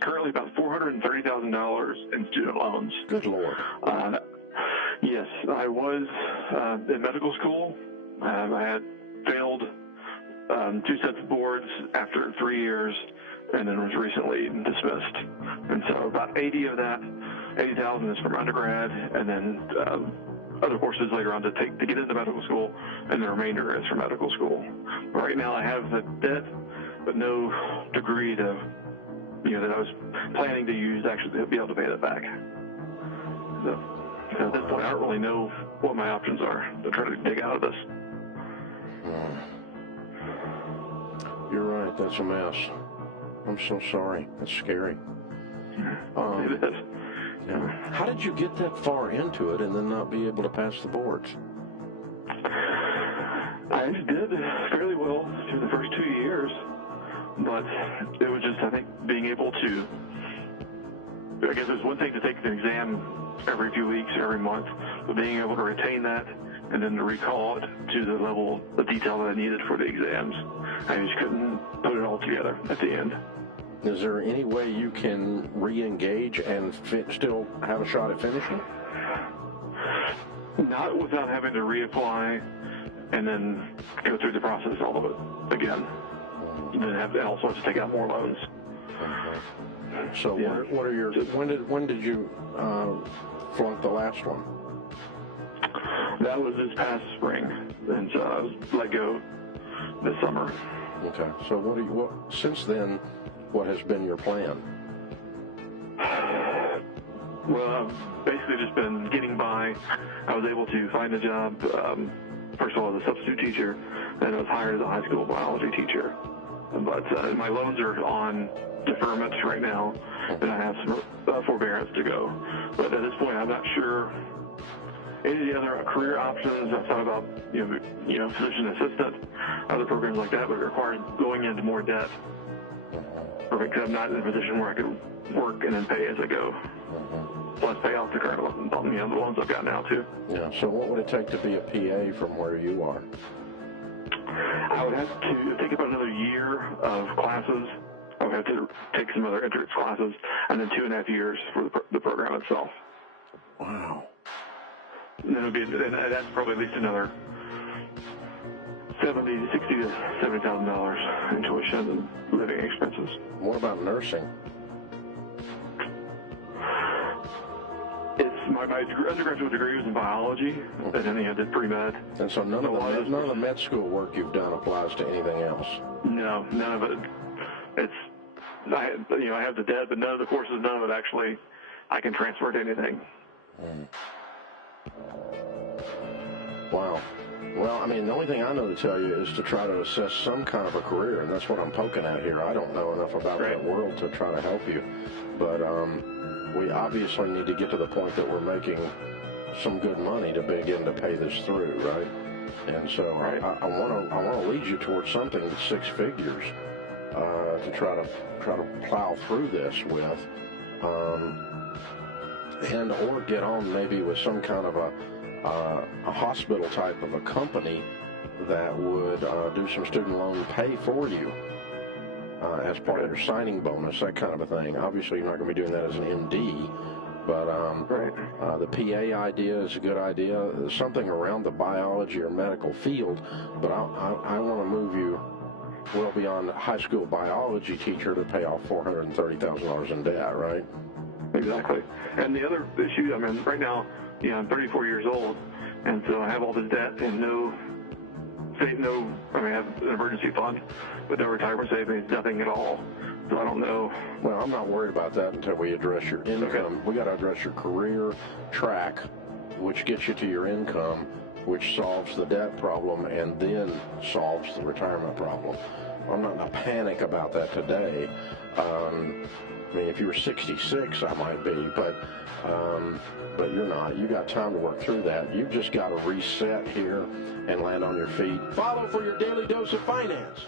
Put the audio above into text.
currently about $430,000 in student loans. Good Lord. Yes, I was in medical school. I had failed 2 sets of boards after 3 years, and then was recently dismissed. And so about 80 of that, 80,000 is from undergrad, and then other courses later on to get into medical school, and the remainder is from medical school. Right now, I have the debt, but no degree that I was planning to use to actually be able to pay that back. So at this point, I don't really know what my options are to try to dig out of this. You're right. That's a mess. I'm so sorry. That's scary. It is. Yeah. How did you get that far into it and then not be able to pass the boards? I did fairly well through the first 2 years, but it was just, I think, being able to, I guess it's one thing to take an exam every few weeks, every month, but being able to retain that and then to recall it to the level of detail that I needed for the exams, I just couldn't put it all together at the end. Is there any way you can re-engage and still have a shot at finishing? Not without having to reapply and then go through the process all of it again. And then also have to take out more loans. So yeah. What are your, when did you flunk the last one? That was this past spring, and so I was let go this summer. Okay. So since then, what has been your plan? Well, I've basically just been getting by. I was able to find a job, first of all, as a substitute teacher, then I was hired as a high school biology teacher. But my loans are on deferment right now, and I have some forbearance to go. But at this point, I'm not sure any of the other career options. I've thought about, physician assistant, other programs like that, but it requires going into more debt. Because I'm not in a position where I can work and then pay as I go. Plus pay off the current the loans I've got now too. Yeah. So what would it take to be a PA from where you are? I would have to take about another year of classes. I would have to take some other entrance classes, and then 2.5 years for the program itself. Wow. And then that's probably at least another $60,000 to $70,000 in tuition and living expenses. What about nursing? My undergraduate degree was in biology, and then I did pre-med. And so none of the med school work you've done applies to anything else? No, none of it. I have the debt, but none of the courses, none of it actually, I can transfer to anything. Wow. Well, I mean, the only thing I know to tell you is to try to assess some kind of a career, and that's what I'm poking at here. I don't know enough about that world to try to help you, but we obviously need to get to the point that we're making some good money to begin to pay this through, right? And so I want to lead you towards something that's 6 figures to try to plow through this with, and or get on maybe with some kind of a hospital type of a company that would do some student loan pay for you as part of your signing bonus, that kind of a thing. Obviously, you're not going to be doing that as an MD, but the PA idea is a good idea. There's something around the biology or medical field, but I want to move you well beyond high school biology teacher to pay off $430,000 in debt, right? Exactly. And the other issue, I mean, right now, I'm 34 years old, and so I have all this debt and I have an emergency fund, but no retirement savings, nothing at all. So I don't know. Well, I'm not worried about that until we address your income. Okay. We got to address your career track, which gets you to your income, which solves the debt problem and then solves the retirement problem. I'm not in a panic about that today. I mean, if you were 66, I might be, but you're not. You got time to work through that. You've just got to reset here and land on your feet. Follow for your daily dose of finance.